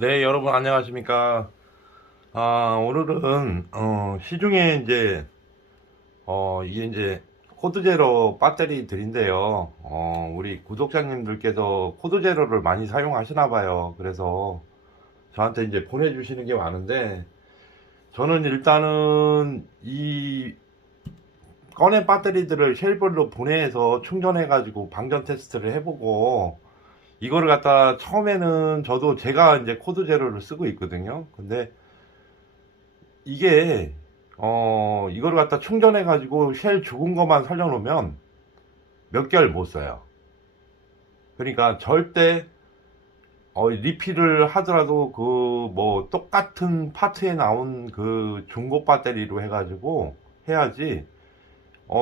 네, 여러분 안녕하십니까? 오늘은 시중에 이제 이게 이제 코드 제로 배터리들인데요. 우리 구독자님들께서 코드 제로를 많이 사용하시나 봐요. 그래서 저한테 이제 보내주시는 게 많은데, 저는 일단은 이 꺼낸 배터리들을 쉘별로 분해해서 충전해가지고 방전 테스트를 해보고, 이거를 갖다 처음에는 저도 제가 이제 코드 제로를 쓰고 있거든요. 근데 이게 이거를 갖다 충전해 가지고 쉘 죽은 것만 살려놓으면 몇 개월 못 써요. 그러니까 절대 리필을 하더라도 그 뭐 똑같은 파트에 나온 그 중고 배터리로 해가지고 해야지.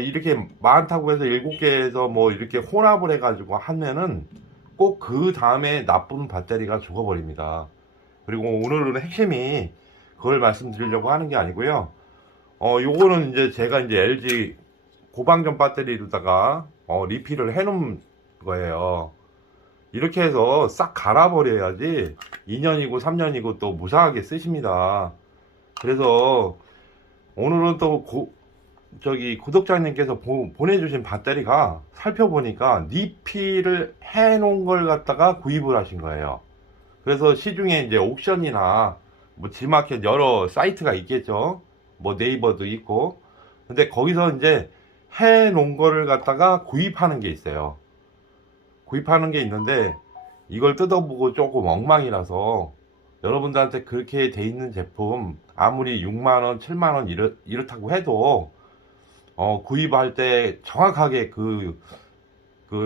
이렇게 많다고 해서 7개에서 뭐 이렇게 혼합을 해가지고 하면은 꼭 그 다음에 나쁜 배터리가 죽어버립니다. 그리고 오늘은 핵심이 그걸 말씀드리려고 하는 게 아니고요. 요거는 이제 제가 이제 LG 고방전 배터리로다가 리필을 해 놓은 거예요. 이렇게 해서 싹 갈아버려야지 2년이고 3년이고 또 무사하게 쓰십니다. 그래서 오늘은 또 저기 구독자님께서 보내주신 배터리가 살펴보니까 리필을 해 놓은 걸 갖다가 구입을 하신 거예요. 그래서 시중에 이제 옥션이나 뭐 지마켓 여러 사이트가 있겠죠. 뭐 네이버도 있고. 근데 거기서 이제 해 놓은 거를 갖다가 구입하는 게 있어요. 구입하는 게 있는데 이걸 뜯어보고 조금 엉망이라서 여러분들한테 그렇게 돼 있는 제품 아무리 6만원, 7만원 이렇다고 해도 구입할 때 정확하게 그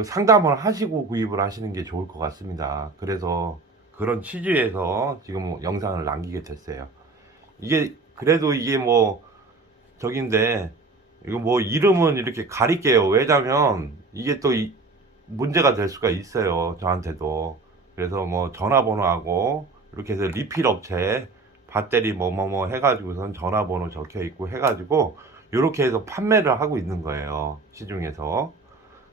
상담을 하시고 구입을 하시는 게 좋을 것 같습니다. 그래서 그런 취지에서 지금 영상을 남기게 됐어요. 이게 그래도 이게 뭐 저긴데 이거 뭐 이름은 이렇게 가릴게요. 왜냐면 이게 또 문제가 될 수가 있어요. 저한테도. 그래서 뭐 전화번호하고 이렇게 해서 리필 업체 배터리 뭐뭐뭐 해가지고선 전화번호 적혀 있고 해가지고 이렇게 해서 판매를 하고 있는 거예요. 시중에서.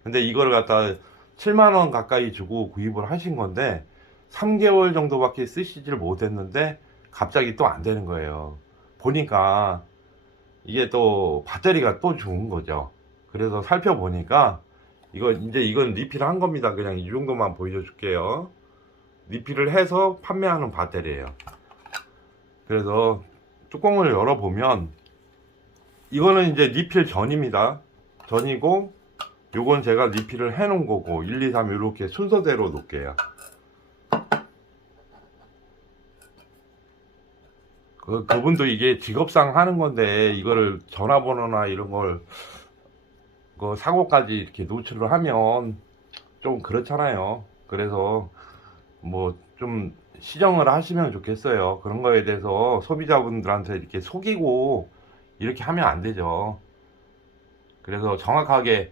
근데 이거를 갖다 7만원 가까이 주고 구입을 하신 건데 3개월 정도밖에 쓰시질 못했는데 갑자기 또 안 되는 거예요. 보니까 이게 또 배터리가 또 좋은 거죠. 그래서 살펴보니까 이건 리필 한 겁니다. 그냥 이 정도만 보여줘 줄게요. 리필을 해서 판매하는 배터리예요. 그래서 뚜껑을 열어보면 이거는 이제 리필 전입니다. 전이고 요건 제가 리필을 해 놓은 거고 1, 2, 3 이렇게 순서대로 놓을게요. 그분도 이게 직업상 하는 건데 이거를 전화번호나 이런 걸 그 사고까지 이렇게 노출을 하면 좀 그렇잖아요. 그래서 뭐 좀 시정을 하시면 좋겠어요. 그런 거에 대해서 소비자분들한테 이렇게 속이고 이렇게 하면 안 되죠. 그래서 정확하게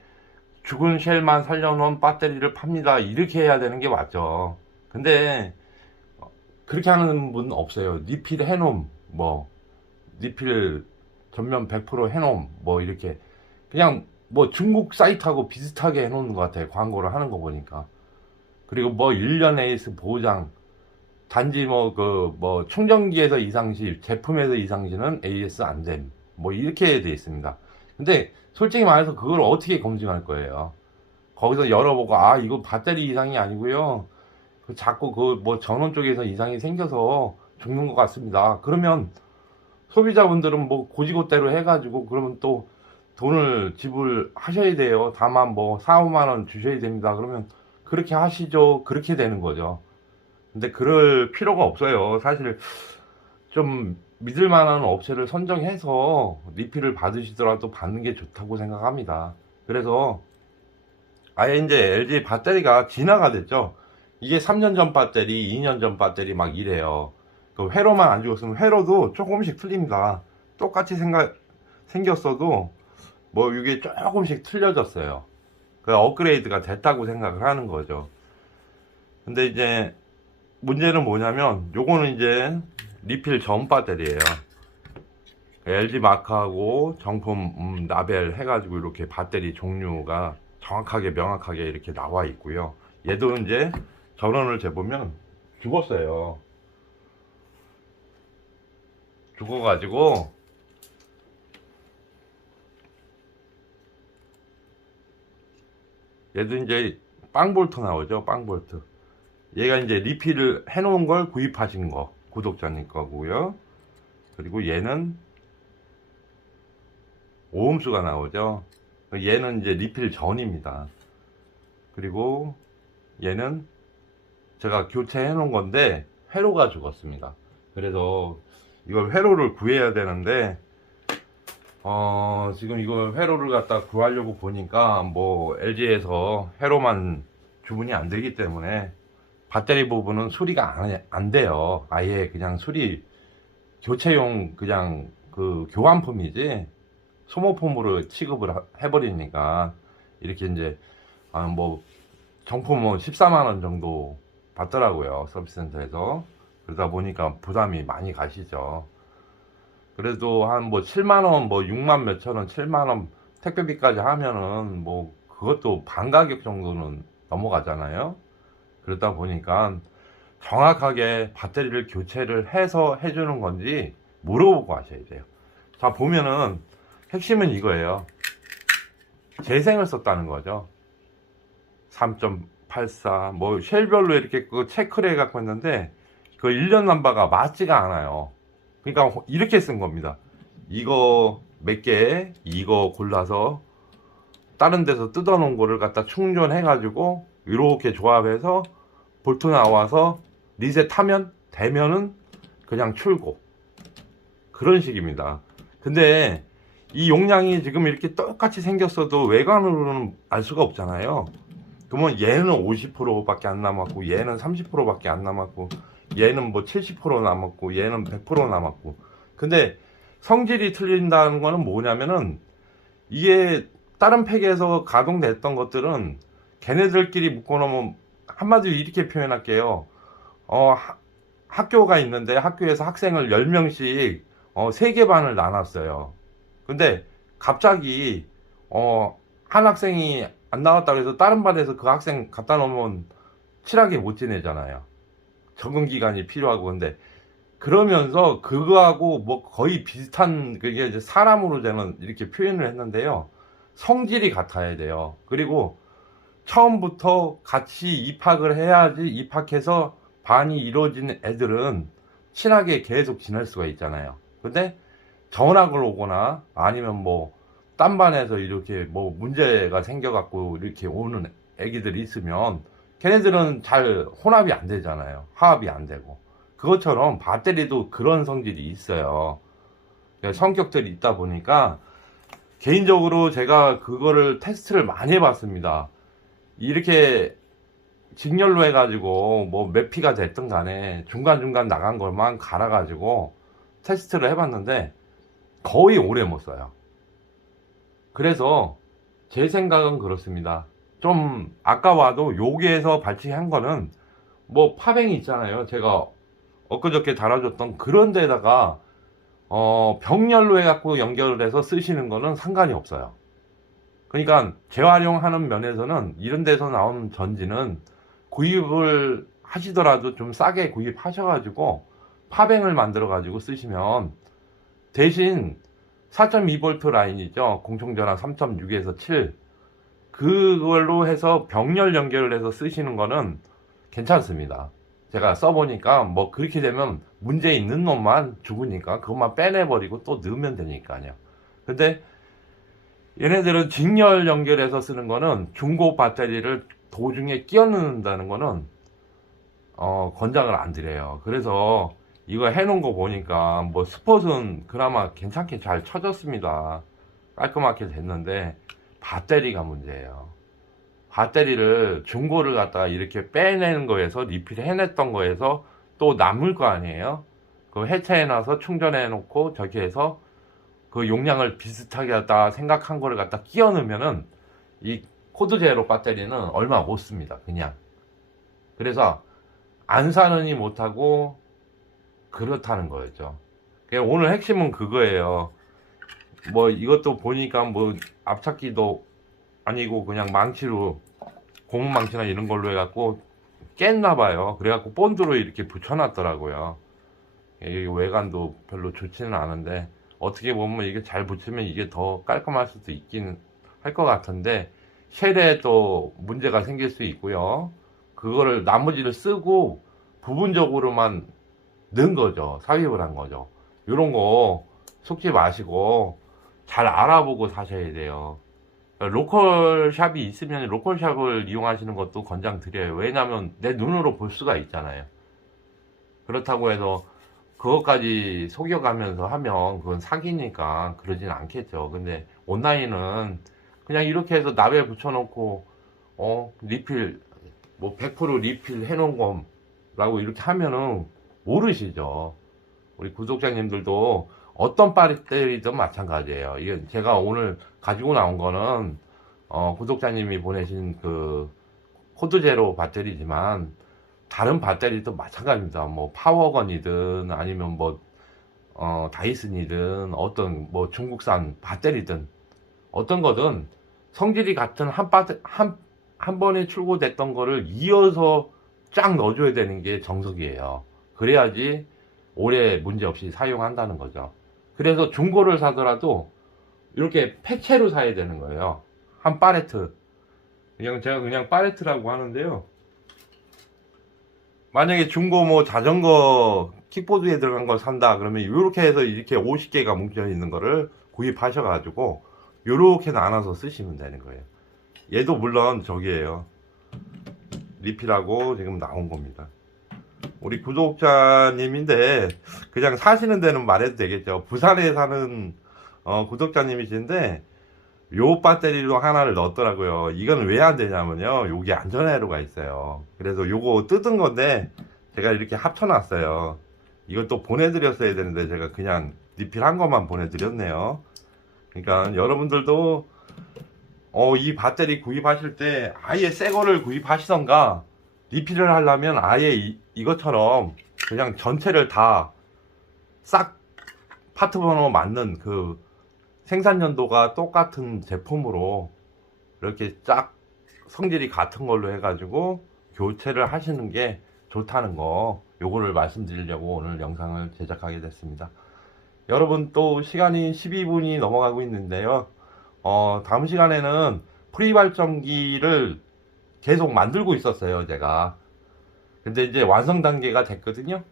죽은 쉘만 살려놓은 배터리를 팝니다. 이렇게 해야 되는 게 맞죠. 근데 그렇게 하는 분 없어요. 리필 해놓음, 뭐 리필 전면 100% 해놓음, 뭐 이렇게 그냥 뭐 중국 사이트하고 비슷하게 해놓는 것 같아요. 광고를 하는 거 보니까. 그리고 뭐 1년 에이스 보장, 단지 뭐 충전기에서 이상시, 제품에서 이상시는 AS 안 됨. 뭐 이렇게 돼 있습니다. 근데 솔직히 말해서 그걸 어떻게 검증할 거예요? 거기서 열어보고 이거 배터리 이상이 아니고요. 자꾸 그 뭐 전원 쪽에서 이상이 생겨서 죽는 것 같습니다. 그러면 소비자분들은 뭐 고지고대로 해가지고 그러면 또 돈을 지불하셔야 돼요. 다만 뭐 4, 5만 원 주셔야 됩니다. 그러면 그렇게 하시죠. 그렇게 되는 거죠. 근데 그럴 필요가 없어요. 사실 좀 믿을 만한 업체를 선정해서 리필을 받으시더라도 받는 게 좋다고 생각합니다. 그래서 아예 이제 LG 배터리가 진화가 됐죠. 이게 3년 전 배터리, 2년 전 배터리 막 이래요. 그 회로만 안 죽었으면 회로도 조금씩 틀립니다. 똑같이 생겼어도 뭐 이게 조금씩 틀려졌어요. 그 업그레이드가 됐다고 생각을 하는 거죠. 근데 이제 문제는 뭐냐면 요거는 이제 리필 전 배터리예요. LG 마크하고 정품 라벨 해가지고 이렇게 배터리 종류가 정확하게 명확하게 이렇게 나와 있고요. 얘도 이제 전원을 재보면 죽었어요. 죽어가지고 얘도 이제 빵볼트 나오죠. 빵볼트. 얘가 이제 리필을 해놓은 걸 구입하신 거, 구독자님 거고요. 그리고 얘는 오음수가 나오죠. 얘는 이제 리필 전입니다. 그리고 얘는 제가 교체해 놓은 건데 회로가 죽었습니다. 그래서 이걸 회로를 구해야 되는데 지금 이걸 회로를 갖다 구하려고 보니까 뭐 LG에서 회로만 주문이 안 되기 때문에 배터리 부분은 수리가 안 돼요. 아예 그냥 수리 교체용 그냥 그 교환품이지 소모품으로 취급을 해버리니까 이렇게 이제 뭐 정품은 14만원 정도 받더라고요, 서비스센터에서. 그러다 보니까 부담이 많이 가시죠. 그래도 한 뭐 7만원, 뭐 6만 몇천원, 7만원 택배비까지 하면은 뭐 그것도 반 가격 정도는 넘어가잖아요. 그러다 보니까 정확하게 배터리를 교체를 해서 해주는 건지 물어보고 하셔야 돼요. 자, 보면은 핵심은 이거예요. 재생을 썼다는 거죠. 3.84 뭐 쉘별로 이렇게 그 체크를 해 갖고 있는데 그 1년 넘버가 맞지가 않아요. 그러니까 이렇게 쓴 겁니다. 이거 몇 개 이거 골라서 다른 데서 뜯어 놓은 거를 갖다 충전해 가지고 이렇게 조합해서 볼트 나와서 리셋하면 되면은 그냥 출고, 그런 식입니다. 근데 이 용량이 지금 이렇게 똑같이 생겼어도 외관으로는 알 수가 없잖아요. 그러면 얘는 50% 밖에 안 남았고 얘는 30% 밖에 안 남았고 얘는 뭐 70% 남았고 얘는 100% 남았고. 근데 성질이 틀린다는 거는 뭐냐면은 이게 다른 팩에서 가동됐던 것들은 걔네들끼리 묶어놓으면 한마디로 이렇게 표현할게요. 학교가 있는데 학교에서 학생을 10명씩 3개 반을 나눴어요. 근데 갑자기 한 학생이 안 나왔다고 해서 다른 반에서 그 학생 갖다 놓으면 친하게 못 지내잖아요. 적응 기간이 필요하고. 근데 그러면서 그거하고 뭐 거의 비슷한, 그게 이제 사람으로 저는 이렇게 표현을 했는데요. 성질이 같아야 돼요. 그리고 처음부터 같이 입학을 해야지 입학해서 반이 이루어진 애들은 친하게 계속 지낼 수가 있잖아요. 근데 전학을 오거나 아니면 뭐 딴 반에서 이렇게 뭐 문제가 생겨갖고 이렇게 오는 애기들이 있으면 걔네들은 잘 혼합이 안 되잖아요. 화합이 안 되고. 그것처럼 배터리도 그런 성질이 있어요. 성격들이 있다 보니까 개인적으로 제가 그거를 테스트를 많이 해봤습니다. 이렇게 직렬로 해가지고 뭐 몇 피가 됐든 간에 중간중간 나간 것만 갈아가지고 테스트를 해봤는데 거의 오래 못 써요. 그래서 제 생각은 그렇습니다. 좀 아까와도 여기에서 발치한 거는 뭐 파뱅이 있잖아요. 제가 엊그저께 달아줬던 그런 데다가 병렬로 해갖고 연결을 해서 쓰시는 거는 상관이 없어요. 그러니까 재활용하는 면에서는 이런 데서 나오는 전지는 구입을 하시더라도 좀 싸게 구입하셔가지고 파뱅을 만들어 가지고 쓰시면, 대신 4.2V 라인이죠. 공중전화 3.6에서 7, 그걸로 해서 병렬 연결을 해서 쓰시는 거는 괜찮습니다. 제가 써보니까 뭐 그렇게 되면 문제 있는 놈만 죽으니까 그것만 빼내버리고 또 넣으면 되니까요. 근데 얘네들은 직렬 연결해서 쓰는 거는 중고 배터리를 도중에 끼워 넣는다는 거는 권장을 안 드려요. 그래서 이거 해놓은 거 보니까 뭐 스폿은 그나마 괜찮게 잘 쳐졌습니다. 깔끔하게 됐는데 배터리가 문제예요. 배터리를 중고를 갖다가 이렇게 빼내는 거에서 리필 해냈던 거에서 또 남을 거 아니에요. 그 해체해놔서 충전해 놓고 저기 해서 그 용량을 비슷하게 갖다 생각한 거를 갖다 끼워 넣으면은 이 코드 제로 배터리는 얼마 못 씁니다. 그냥. 그래서 안 사느니 못하고 그렇다는 거였죠. 오늘 핵심은 그거예요. 뭐 이것도 보니까 뭐 앞찾기도 아니고 그냥 망치로, 고무 망치나 이런 걸로 해갖고 깼나봐요. 그래갖고 본드로 이렇게 붙여놨더라고요. 이 외관도 별로 좋지는 않은데 어떻게 보면 이게 잘 붙이면 이게 더 깔끔할 수도 있긴 할 것 같은데 쉘에 또 문제가 생길 수 있고요. 그거를 나머지를 쓰고 부분적으로만 넣은 거죠. 삽입을 한 거죠. 이런 거 속지 마시고 잘 알아보고 사셔야 돼요. 로컬 샵이 있으면 로컬 샵을 이용하시는 것도 권장드려요. 왜냐하면 내 눈으로 볼 수가 있잖아요. 그렇다고 해서 그것까지 속여가면서 하면 그건 사기니까 그러진 않겠죠. 근데 온라인은 그냥 이렇게 해서 납에 붙여놓고 리필 뭐 100% 리필 해놓은 거라고 이렇게 하면은 모르시죠. 우리 구독자님들도 어떤 배터리든 마찬가지예요. 이게 제가 오늘 가지고 나온 거는 구독자님이 보내신 그 코드 제로 배터리지만 다른 배터리도 마찬가지입니다. 뭐 파워건이든 아니면 뭐 다이슨이든 어떤 뭐 중국산 배터리든 어떤 거든 성질이 같은 한 번에 출고됐던 거를 이어서 쫙 넣어줘야 되는 게 정석이에요. 그래야지 오래 문제없이 사용한다는 거죠. 그래서 중고를 사더라도 이렇게 폐채로 사야 되는 거예요. 한 팔레트. 제가 그냥 팔레트라고 하는데요. 만약에 중고 뭐 자전거 킥보드에 들어간 걸 산다 그러면 이렇게 해서 이렇게 50개가 뭉쳐 있는 거를 구입하셔 가지고 요렇게 나눠서 쓰시면 되는 거예요. 얘도 물론 저기에요. 리필하고 지금 나온 겁니다. 우리 구독자님인데 그냥 사시는 데는 말해도 되겠죠. 부산에 사는 구독자님이신데 요 배터리로 하나를 넣었더라고요. 이건 왜 안 되냐면요, 여기 안전회로가 있어요. 그래서 요거 뜯은 건데 제가 이렇게 합쳐놨어요. 이걸 또 보내드렸어야 되는데 제가 그냥 리필한 것만 보내드렸네요. 그러니까 여러분들도 이 배터리 구입하실 때 아예 새 거를 구입하시던가 리필을 하려면 아예 이것처럼 그냥 전체를 다 싹 파트 번호 맞는 그 생산 연도가 똑같은 제품으로 이렇게 쫙 성질이 같은 걸로 해가지고 교체를 하시는 게 좋다는 거, 요거를 말씀드리려고 오늘 영상을 제작하게 됐습니다. 여러분, 또 시간이 12분이 넘어가고 있는데요. 다음 시간에는 프리 발전기를 계속 만들고 있었어요, 제가. 근데 이제 완성 단계가 됐거든요.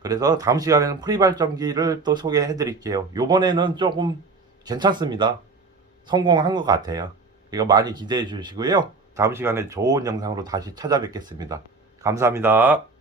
그래서 다음 시간에는 프리 발전기를 또 소개해 드릴게요. 요번에는 조금 괜찮습니다. 성공한 것 같아요. 이거 많이 기대해 주시고요. 다음 시간에 좋은 영상으로 다시 찾아뵙겠습니다. 감사합니다.